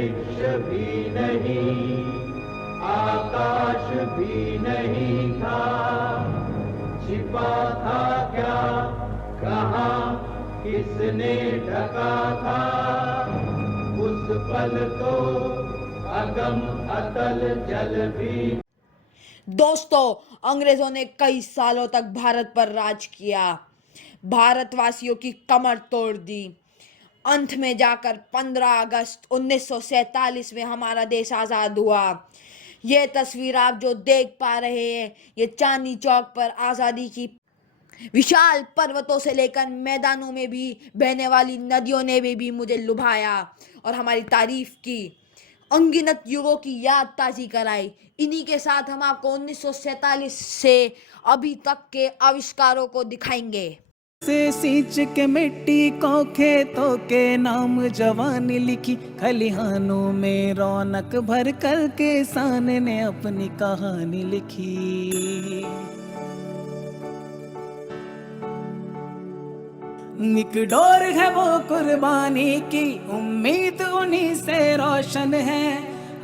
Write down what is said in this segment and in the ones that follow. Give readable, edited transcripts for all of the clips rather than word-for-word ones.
अंतरिक्ष भी नहीं, आकाश भी नहीं था, छिपा था क्या, कहाँ, किसने ढका था, उस पल तो अगम अतल जल भी। दोस्तों, अंग्रेजों ने कई सालों तक भारत पर राज किया, भारतवासियों की कमर तोड़ दी। अंत में जाकर 15 अगस्त 1947 में हमारा देश आज़ाद हुआ। ये तस्वीर आप जो देख पा रहे हैं, ये चांदनी चौक पर आज़ादी की विशाल पर्वतों से लेकर मैदानों में भी बहने वाली नदियों ने भी मुझे लुभाया और हमारी तारीफ की, अनगिनत युगों की याद ताज़ी कराई। इन्हीं के साथ हम आपको 1947 से अभी तक के आविष्कारों को दिखाएंगे। से सींच के मिट्टी को खेतों के नाम जवानी लिखी, खलिहानों में रौनक भर कर किसान ने अपनी कहानी लिखी। एक डोर है वो कुर्बानी की, उम्मीद उन्हीं से रोशन है,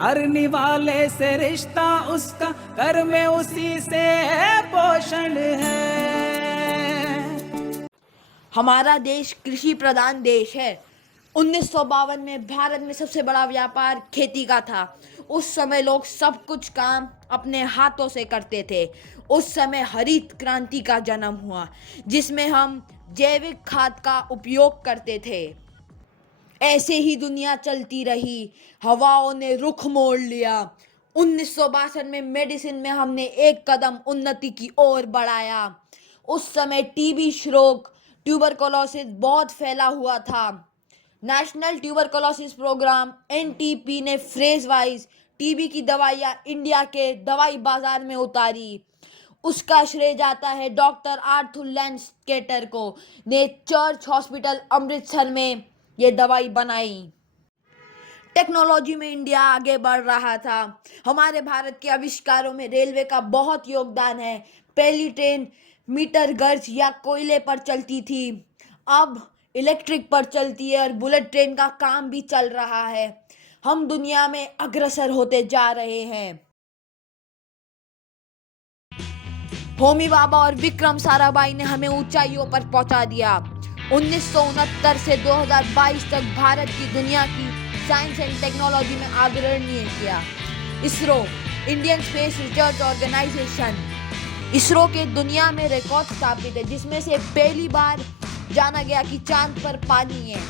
हरने वाले से रिश्ता उसका, कर में उसी से पोषण है। हमारा देश कृषि प्रधान देश है। 1952 में भारत में सबसे बड़ा व्यापार खेती का था। उस समय लोग सब कुछ काम अपने हाथों से करते थे। उस समय हरित क्रांति का जन्म हुआ, जिसमें हम जैविक खाद का उपयोग करते थे। ऐसे ही दुनिया चलती रही, हवाओं ने रुख मोड़ लिया। 1962 में मेडिसिन में हमने एक कदम उन्नति की ओर बढ़ाया। उस समय टीबी रोग, ट्यूबरकुलोसिस बहुत फैला हुआ था। नेशनल ट्यूबरकुलोसिस प्रोग्राम एनटीपी ने फेज वाइज टीबी की दवाइयाँ इंडिया के दवाई बाजार में उतारी। उसका श्रेय जाता है डॉक्टर आर्थर लैंडस्केटर को, ने चर्च हॉस्पिटल अमृतसर में ये दवाई बनाई। टेक्नोलॉजी में इंडिया आगे बढ़ रहा था। हमारे भारत के आविष्कारों में रेलवे का बहुत योगदान है। पहली ट्रेन मीटर गर्ज या कोयले पर चलती थी, अब इलेक्ट्रिक पर चलती है और बुलेट ट्रेन का काम भी चल रहा है। हम दुनिया में अग्रसर होते जा रहे हैं। होमी भाभा और विक्रम साराभाई ने हमें ऊंचाइयों पर पहुंचा दिया। 1969 से 2022 तक भारत की दुनिया की साइंस एंड टेक्नोलॉजी में अग्रणी किया। ISRO, Indian space research organisation, ISRO के दुनिया में रिकॉर्ड स्थापित है, जिसमें से पहली बार जाना गया कि चांद पर पानी है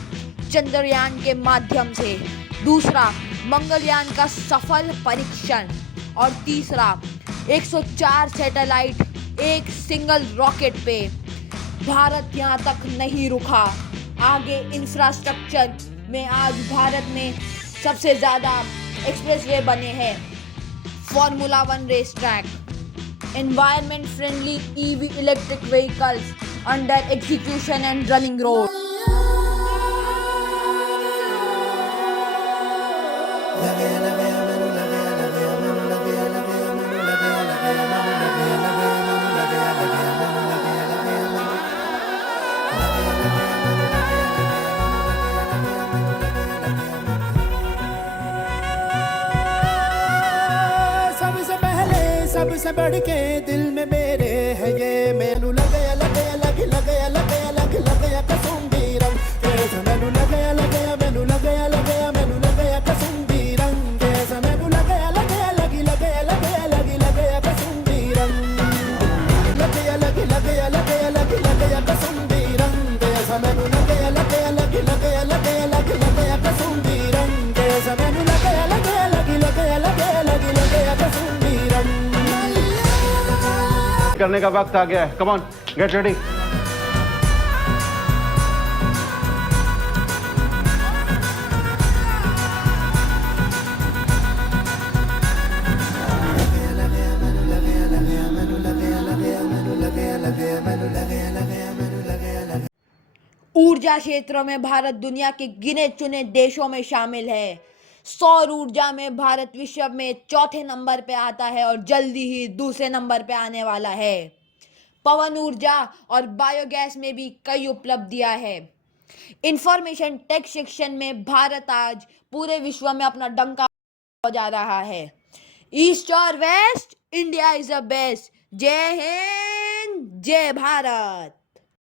चंद्रयान के माध्यम से। दूसरा, मंगलयान का सफल परीक्षण। और तीसरा, 104 सैटेलाइट एक सिंगल रॉकेट पे। भारत यहाँ तक नहीं रुका, आगे इंफ्रास्ट्रक्चर में आज भारत में सबसे ज़्यादा एक्सप्रेसवे बने हैं, formula 1 race track, environment friendly EV electric vehicles under execution and running road. सबसे बढ़ के दिल में मेरे है ये, मैनू लगे लगे लग लगे लगे लग लगे कसुंबी रंग, कैसा मैनू लगे लगे मैनू लगे लगे मैनू लगे कसुंबी रंग, कैसा मैनू लगे लगे लग लगे लगे लग लगे कसुंबी रंग, लगे लगे लगे लगे लग लगे कसुंबी रंग, कैसा मैनू लगे लगे लग लगे लगे लग लगे कसुंबी रंग, कैसा मैनू लगे लगे लग लगे लगे लग लगे कसुंबी रंग। करने का वक्त आ गया है। Come on, get ready. ऊर्जा क्षेत्र में भारत दुनिया के गिने चुने देशों में शामिल है। सौर ऊर्जा में भारत विश्व में चौथे नंबर पे आता है और जल्दी ही दूसरे नंबर पे आने वाला है। पवन ऊर्जा और बायोगैस में भी कई उपलब्धियां हैं। इंफॉर्मेशन टेक सेक्शन में भारत आज पूरे विश्व में अपना डंका बजा रहा है। ईस्ट और west, India is the best. जय हिंद, जय भारत।